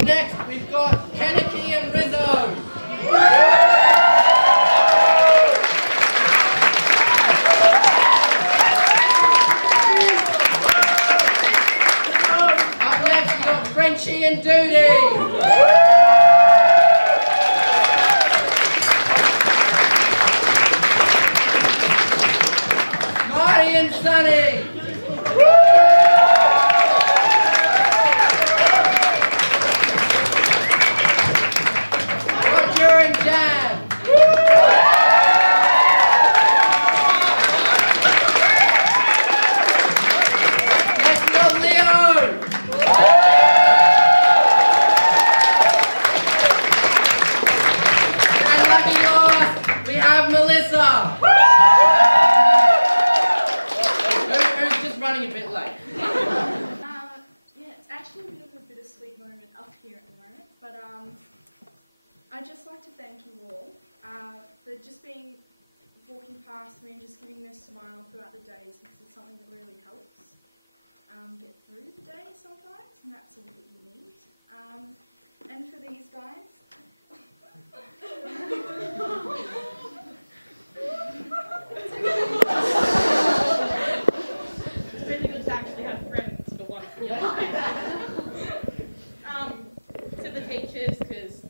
Up next, we've got Kennedy and Rizzo. Up next, we've got Frenchie and Doody. Marty and Sonny. I'd just like to thank you all for just walking past me and just giving me a smile throughout the days, because it's something that really helps get through the day sometimes, and that's all that you need. And for these guys, it's really good to actually have friends for once in your life. To the teachers, because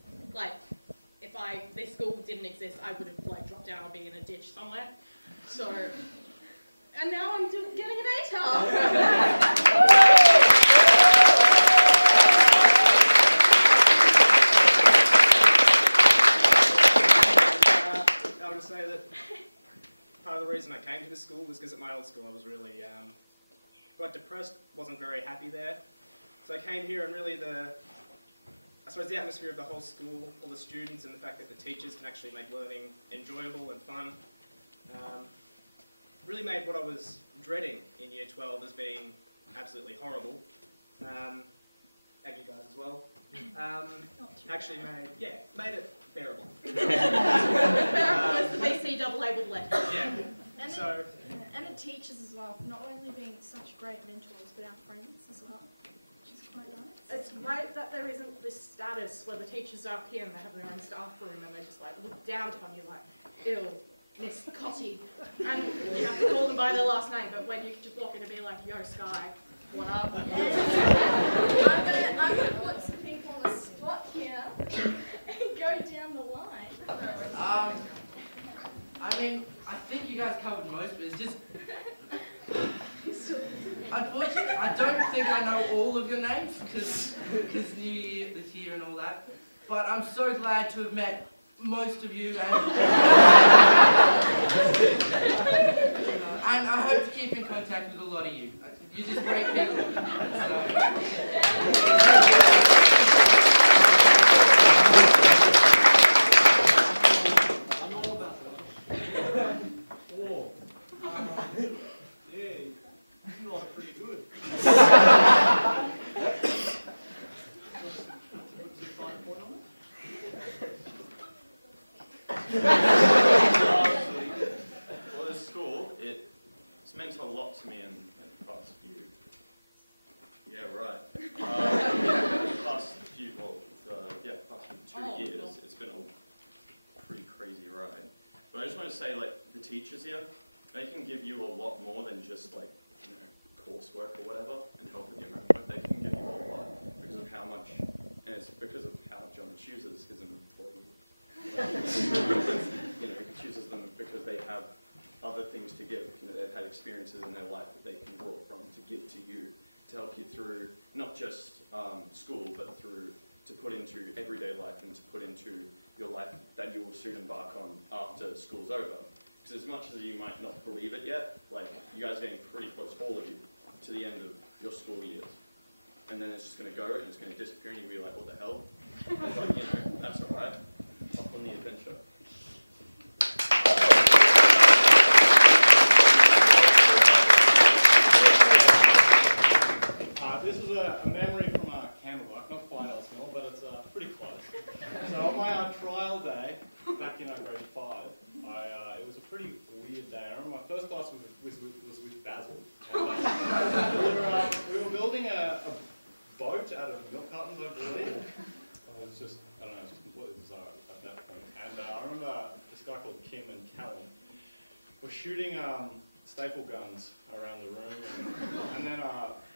if this school didn't exist, I would have dropped out and be in a ditch somewhere. So, and now I'm getting an ATAR. I would say that part of the reason I came to this school was because at my old school I was really quite depressed, wasn't very happy there. So I came here, and really I suppose the atmosphere of the whole school, all the students, and the fact that the teachers can actually make learning enjoyable and fun, really made what I was dreading in Year 12 as being absolutely horrible, and you guys as well, actually made it bearable. Bearable as the BCAA would let. Yeah. and the teachers as well, for not only being such great mentors, but our friends as well, which is quite nice. It's great that there isn't this status where the teachers are up here and they have their own staff room and they just look down upon you like, ew, Miss Cotty. And you have to call them by their last name, but when you can just walk in and be like, yo, Sky, what up? I'm gonna put some people on the spot here and go down the line. I think you guys covered most, but it's just... Unfortunately, I don't think I know all of your names, because New Year this year and all that. But I'm so glad to have met most of you, and I hope to keep in contact with a lot of you. You're just great people. Well, this school, it's meant a lot to me in the past few. Yeah, right. Past 2 years, it's been a pretty crazy ride. But I just want to say, the teachers here, they can give you a lot more than just coursework or whatever and help with your homework. They can give you a lot because of how much, and it's because of how John chooses his employees. He chooses them because they have other things to give. They've had experiences in their life that they can draw from to give to you, to help you through not just school, but to put into everyday life and to put into your life that you will soon embark on after school's over. Because as much as you might not believe it yet, you guys are getting pretty close, all of you, to the end of your school years. And then it's just going to go and it's going to disappear and you'll be like, what the hell? But, that's alright. Off on the adventure. This is a memory from Campbellbuck, not quite Elsmill, but it's pretty close. So on my trial day, back in grade 5, it was a pretty weird day. I remember my first class was with Basil. And, we were building a boat Coke out of milk cartons, I believe. I was just, I don't know, just completely bizarre at that point. And I remember this guy called Kim and Callum were shooting staple guns around the room, and then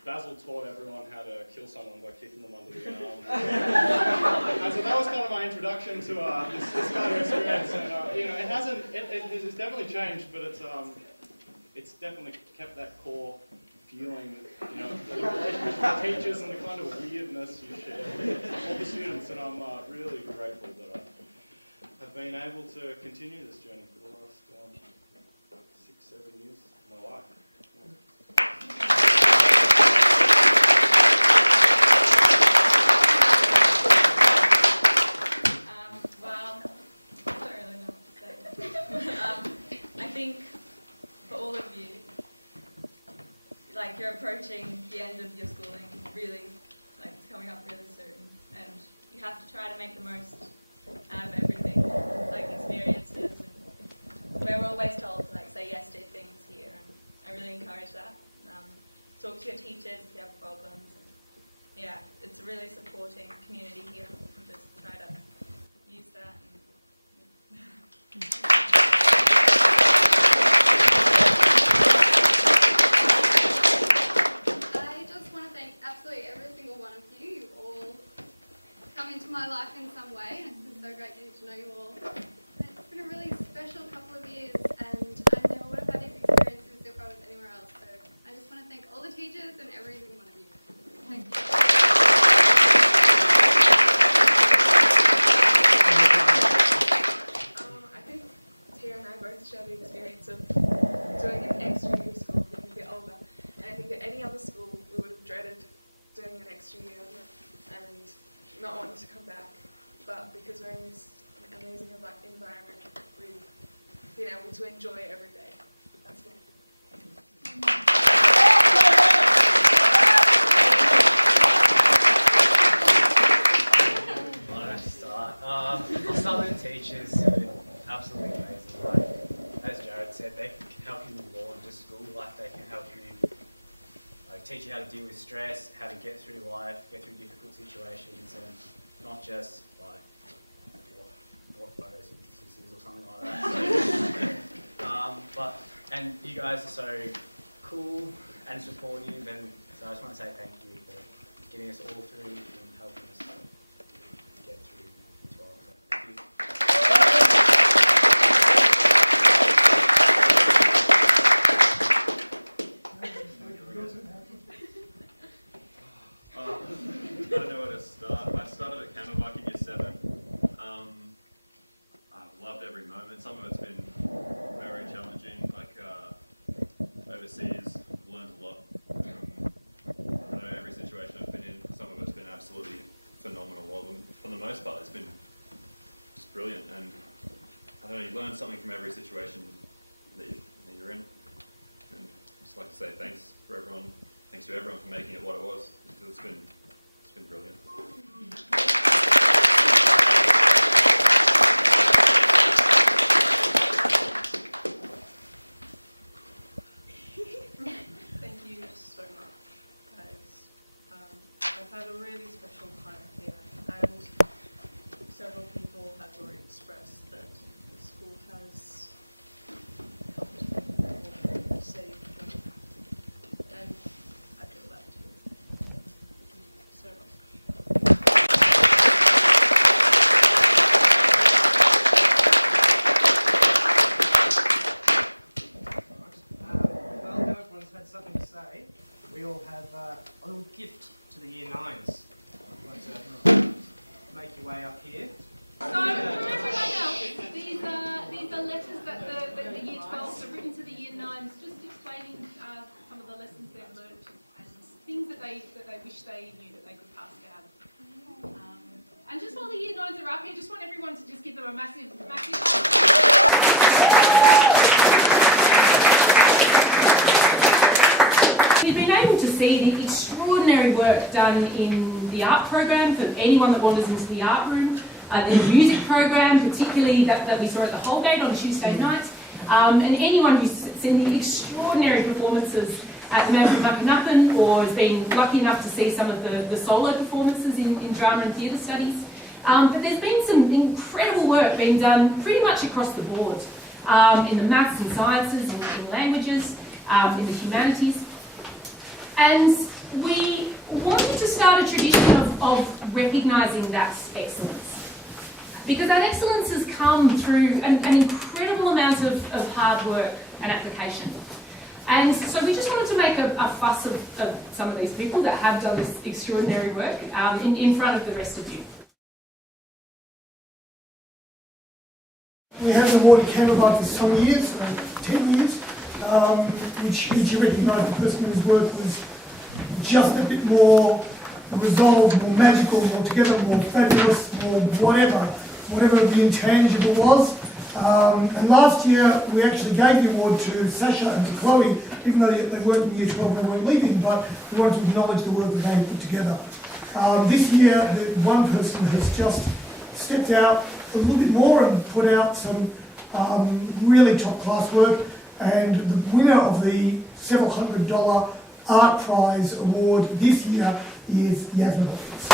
Basil taught everyone how to kill someone by kicking them under the arm. And so that was kind of my introduction to this kind of experience. And you know, it's definitely changed, but it's definitely kept that core feeling, you know, the relationship with the teachers and the kind of weirdness you share with all the students. And I'm really grateful that I have been able to continue this journey for the last 6-7 years of my life. Well, I don't really know what to say. I think for all of you, like you're approaching the end of your schooling, really, like it's coming up really soon, and you have to try to make the most out of everything, like experiences, and we're always told to like say yes to things here, and I really encourage that. Talk to your teachers if you have problems, and yeah, it's a really supporting community here, and just try to use that. I just want to thank absolutely every single one of you. You all come into my life in some way, and it's been so great getting to know you all. And it's been a really special couple of years, and I never would have had these experiences if I was anywhere else. So I just want to thank all the teachers and every single one of you. Thank you. I think Tia and I both share the experience of doing an extra year of school when you get older. And I think at any other school we would have dreaded doing an extra year and not wanting to come back. But because we're in this amazing environment, we've been able to enjoy it every day. That's all. I'll start with the teachers, who are absolutely amazing. Like, as Jared said, they can help you more than just school. Like, they can help you, like, teach you how to deal with stress, how to get through life, get through difficult situations, and not just like what photosynthesis is or something like that. So, and you guys are so cool and supportive, and so I just want to say thank you for getting us all through and helping us get through as well. So, thank you. I don't know where to start. I started at Camelback in year 7. I've loved every moment. Some of it's been very challenging, like overseas, learned a lot from every situation I've been in. Some of it's been absolutely phenomenal. Well, for the most part, it's been just brilliant. And I don't know, you learn something from every situation that you're in. And I'd just like to say thanks to everyone for making it what it was, because it's been brilliant. Thank you so much, guys. I've had a really special time here, and several people have already expressed that the school has helped people save them, and I feel that too. Thank you so much. Well, now everyone's had something to say. We all have a little gift to the year 9s. I'd like to make your way up here. So from everyone else, these are letters that the year 12s have written to the year 9s, just explaining some of the lessons they've learned and things that they wish they knew that they could pass down. And just while the year 9s are up here, just want everyone to just give them a massive We've been able to see the extraordinary work done in the art program for anyone that wanders into the art room, the music program, particularly that we saw at the Holgate on Tuesday nights, and anyone who's seen the extraordinary performances at the Mercury Buckingham, or has been lucky enough to see some of the solo performances in drama and theatre studies. But there's been some incredible work being done pretty much across the board, in the maths and sciences, in languages, in the humanities. And we wanted to start a tradition of recognising that excellence. Because that excellence has come through an incredible amount of hard work and application. And so we just wanted to make a fuss of some of these people that have done this extraordinary work in front of the rest of you. We have awarded Candlelight for some years, 10 years, which you recognise the person whose work was just a bit more resolved, more magical, more together, more fabulous, more whatever the intangible was. And last year we actually gave the award to Sasha and to Chloe, even though they weren't in Year 12 and they weren't leaving, but we wanted to acknowledge the work that they had put together. This year, the one person has just stepped out a little bit more and put out some really top-class work, and the winner of the several $100 Art Prize award this year is Yasmin Hawkins.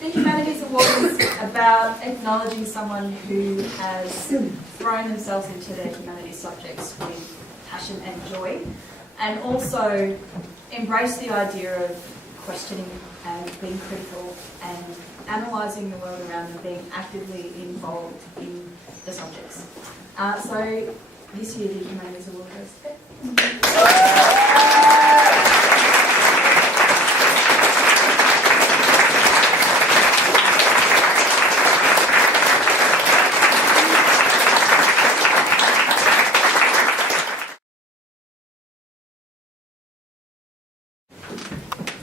The Humanities Award is about acknowledging someone who has thrown themselves into their humanities subjects with passion and joy, and also embrace the idea of questioning and being critical and analysing the world around them, being actively involved in the subjects. So this year the Humanities Award goes there.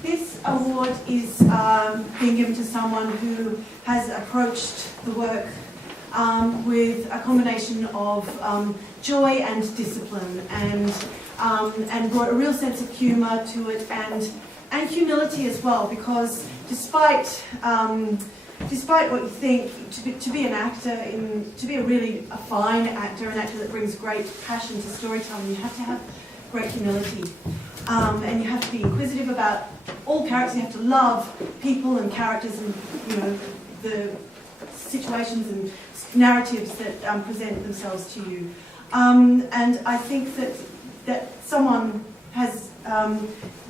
This award is being given to someone who has approached the work with a combination of joy and discipline, and brought a real sense of humour to it, and humility as well, because despite what you think, to be an actor, to be a fine actor, an actor that brings great passion to storytelling, you have to have great humility. And you have to be inquisitive about all characters. You have to love people and characters, and the situations and narratives that present themselves to you. And I think that someone has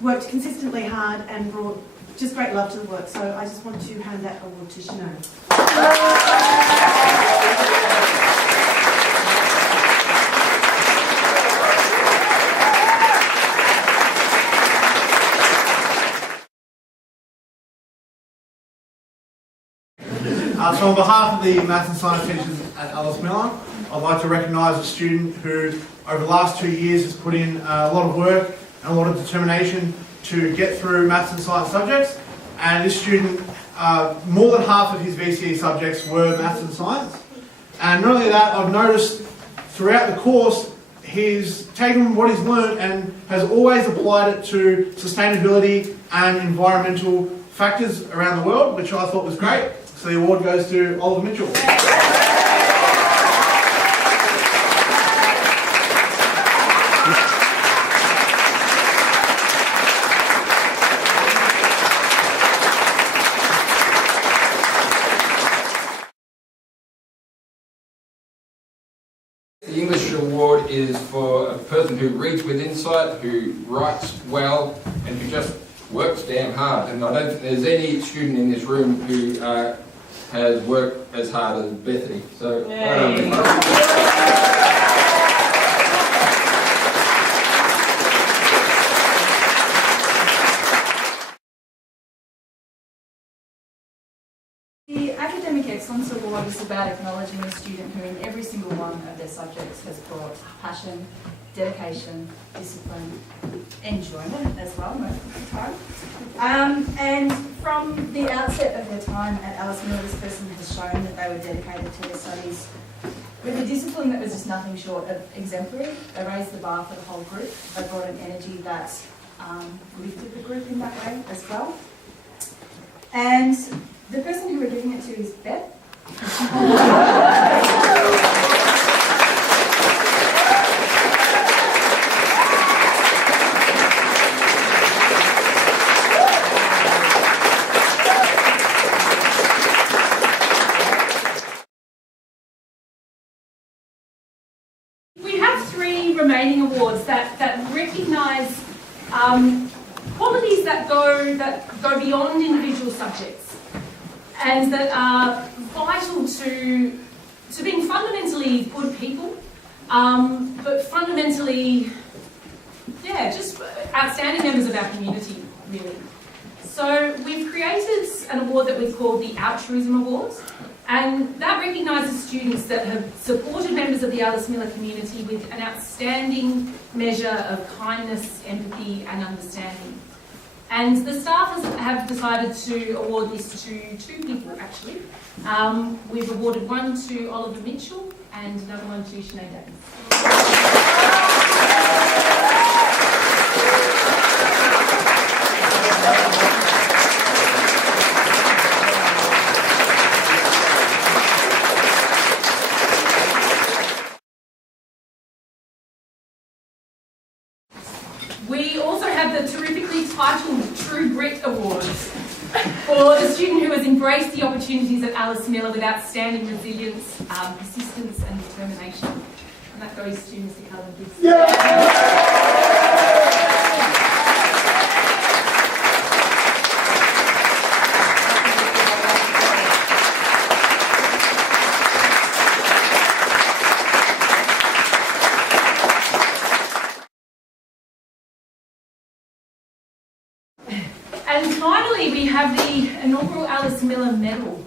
worked consistently hard and brought just great love to the work. So I just want to hand that award to Sinead. So on behalf of the Maths and Science teachers at Alice Miller, I'd like to recognise a student who over the last 2 years has put in a lot of work and a lot of determination to get through Maths and Science subjects. And this student, more than half of his VCE subjects were Maths and Science. And not only that, I've noticed throughout the course he's taken what he's learned and has always applied it to sustainability and environmental factors around the world, which I thought was great. So the award goes to Oliver Mitchell. The English Award is for a person who reads with insight, who writes well, and who just works damn hard. And I don't think there's any student in this room who has worked as hard as Bethany. So. The Academic Excellence Award is about acknowledging a student who in every single one of their subjects has brought passion, dedication, discipline, enjoyment as well most of the time. And from the outset of their time at Alice Miller, this person has shown that they were dedicated to their studies with a discipline that was just nothing short of exemplary. They raised the bar for the whole group. They brought an energy that lifted the group in that way as well. And the person who we're giving it to is Beth. We have 3 remaining awards that recognise qualities that go beyond individual subjects and that are vital to being fundamentally good people, but fundamentally, just outstanding members of our community, really. So we've created an award that we've called the Altruism Award, and that recognises students that have supported members of the Alice Miller community with an outstanding measure of kindness, empathy and understanding. And the staff have decided to award this to 2 people, actually. We've awarded one to Oliver Mitchell and another one to Sinead Davis. We also have the terrifically titled True Grit Awards for the student who has embraced the opportunities at Alice Miller with outstanding resilience, persistence and determination. And that goes to Mr. Callum Gibbs. And finally, we have the inaugural Alice Miller Medal.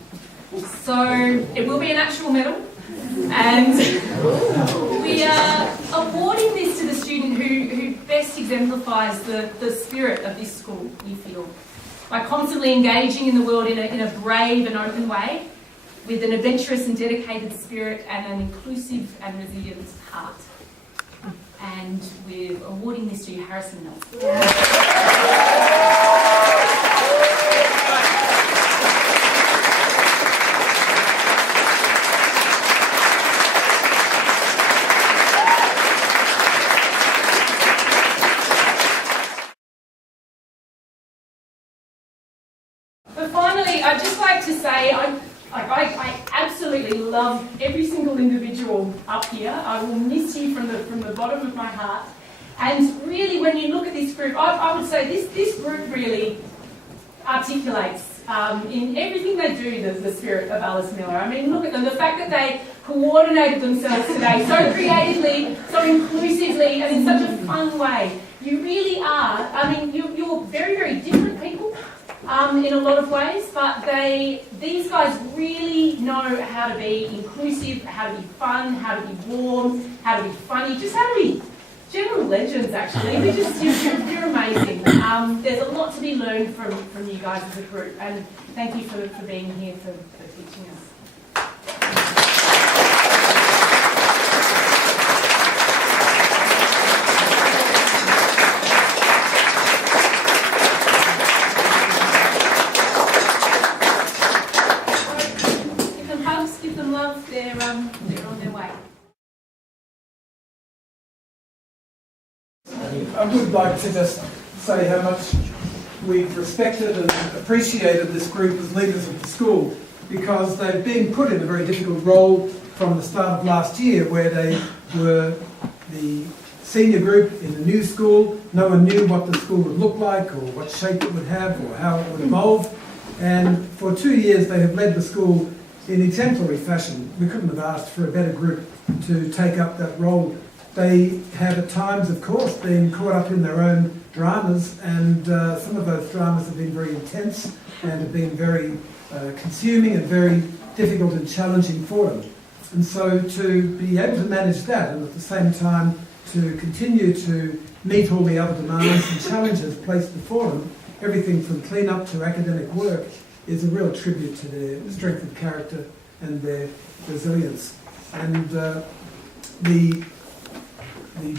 So it will be an actual medal, and we are awarding this to the student who best exemplifies the spirit of this school, we feel, by constantly engaging in the world in a brave and open way, with an adventurous and dedicated spirit and an inclusive and resilient heart. And we're awarding this to Harrison Nelson. But finally, I'd just like to say I absolutely love every single individual up here. I will miss you from the bottom of my heart. And really, when you look at this group, I would say this group really articulates in everything they do the spirit of Alice Miller. I mean, look at them. The fact that they coordinated themselves today so creatively, so inclusively, and in such a fun way. You really are. I mean, you're very, very different people. In a lot of ways, but these guys really know how to be inclusive, how to be fun, how to be warm, how to be funny, just how to be general legends, actually. You're amazing. There's a lot to be learned from you guys as a group, and thank you for being here, for teaching us. Give them love, they're on their way. I would like to just say how much we've respected and appreciated this group as leaders of the school, because they've been put in a very difficult role from the start of last year, where they were the senior group in the new school. No one knew what the school would look like or what shape it would have or how it would evolve. And for 2 years they have led the school in exemplary fashion. We couldn't have asked for a better group to take up that role. They have at times, of course, been caught up in their own dramas, and some of those dramas have been very intense and have been very consuming and very difficult and challenging for them. And so to be able to manage that and at the same time to continue to meet all the other demands and challenges placed before them, everything from clean-up to academic work, is a real tribute to their strength of character and their resilience. And the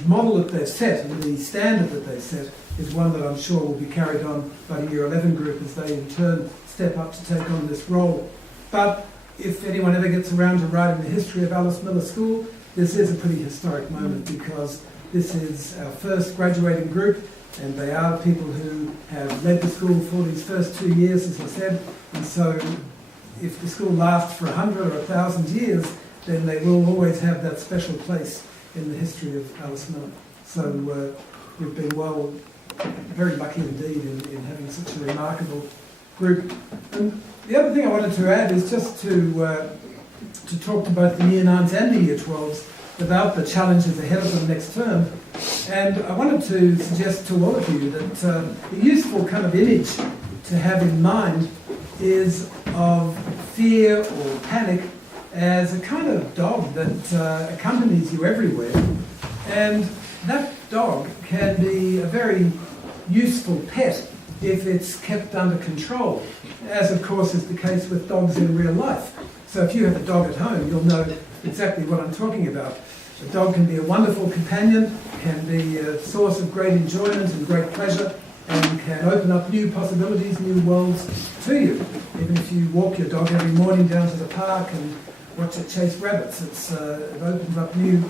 model that they've set and the standard that they've set is one that I'm sure will be carried on by the Year 11 group as they in turn step up to take on this role. But if anyone ever gets around to writing the history of Alice Miller School, this is a pretty historic moment because this is our first graduating group, and they are people who have led the school for these first 2 years, as I said. And so if the school lasts for 100 or 1,000 years, then they will always have that special place in the history of Alice Miller. So we've been very lucky indeed in having such a remarkable group. And the other thing I wanted to add is just to talk about the Year 9s and the Year 12s about the challenges ahead of them next term. And I wanted to suggest to all of you that a useful kind of image to have in mind is of fear or panic as a kind of dog that accompanies you everywhere. And that dog can be a very useful pet if it's kept under control, as of course is the case with dogs in real life. So if you have a dog at home, you'll know exactly what I'm talking about. A dog can be a wonderful companion, can be a source of great enjoyment and great pleasure, and can open up new possibilities, new worlds to you. Even if you walk your dog every morning down to the park and watch it chase rabbits, it opens up new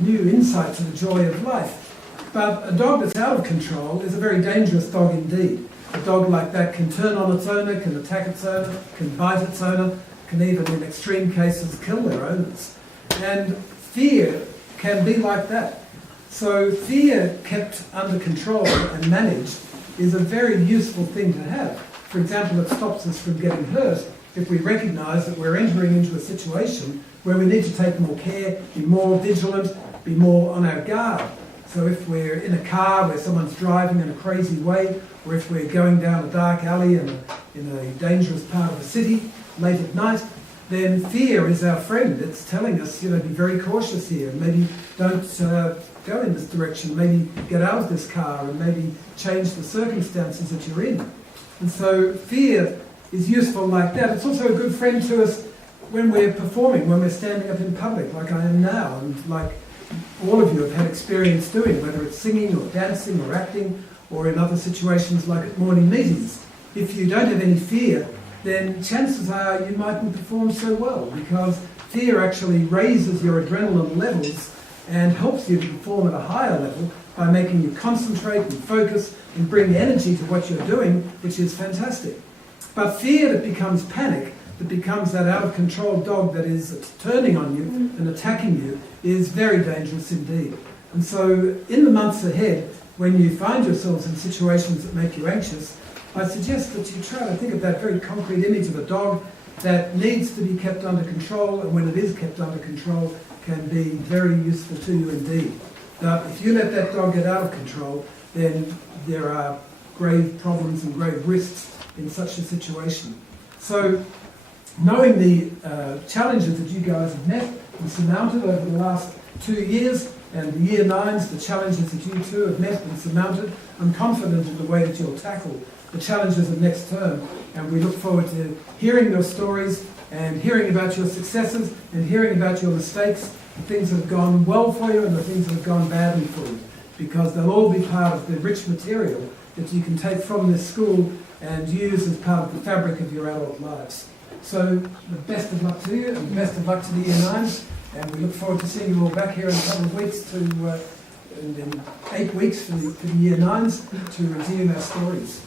insight to the joy of life. But a dog that's out of control is a very dangerous dog indeed. A dog like that can turn on its owner, can attack its owner, can bite its owner, can even in extreme cases kill their owners. And fear can be like that. So fear kept under control and managed is a very useful thing to have. For example, it stops us from getting hurt if we recognise that we're entering into a situation where we need to take more care, be more vigilant, be more on our guard. So if we're in a car where someone's driving in a crazy way, or if we're going down a dark alley in a dangerous part of the city late at night, then fear is our friend. It's telling us, be very cautious here, and maybe don't go in this direction, maybe get out of this car, and maybe change the circumstances that you're in. And so fear is useful like that. It's also a good friend to us when we're performing, when we're standing up in public, like I am now, and like all of you have had experience doing, whether it's singing or dancing or acting, or in other situations like at morning meetings. If you don't have any fear, then chances are you mightn't perform so well, because fear actually raises your adrenaline levels and helps you to perform at a higher level by making you concentrate and focus and bring energy to what you're doing, which is fantastic. But fear that becomes panic, that becomes that out-of-control dog that is turning on you and attacking you, is very dangerous indeed. And so in the months ahead, when you find yourselves in situations that make you anxious, I suggest that you try to think of that very concrete image of a dog that needs to be kept under control, and when it is kept under control, can be very useful to you indeed. Now, if you let that dog get out of control, then there are grave problems and grave risks in such a situation. So, knowing the challenges that you guys have met and surmounted over the last 2 years, and the Year 9s, the challenges that you two have met and surmounted, I'm confident in the way that you'll tackle the challenges of next term, and we look forward to hearing your stories and hearing about your successes and hearing about your mistakes, the things that have gone well for you and the things that have gone badly for you, because they'll all be part of the rich material that you can take from this school and use as part of the fabric of your adult lives. So the best of luck to you, and the best of luck to the Year 9s, and we look forward to seeing you all back here in a couple of weeks and in 8 weeks for the Year 9s to resume our stories.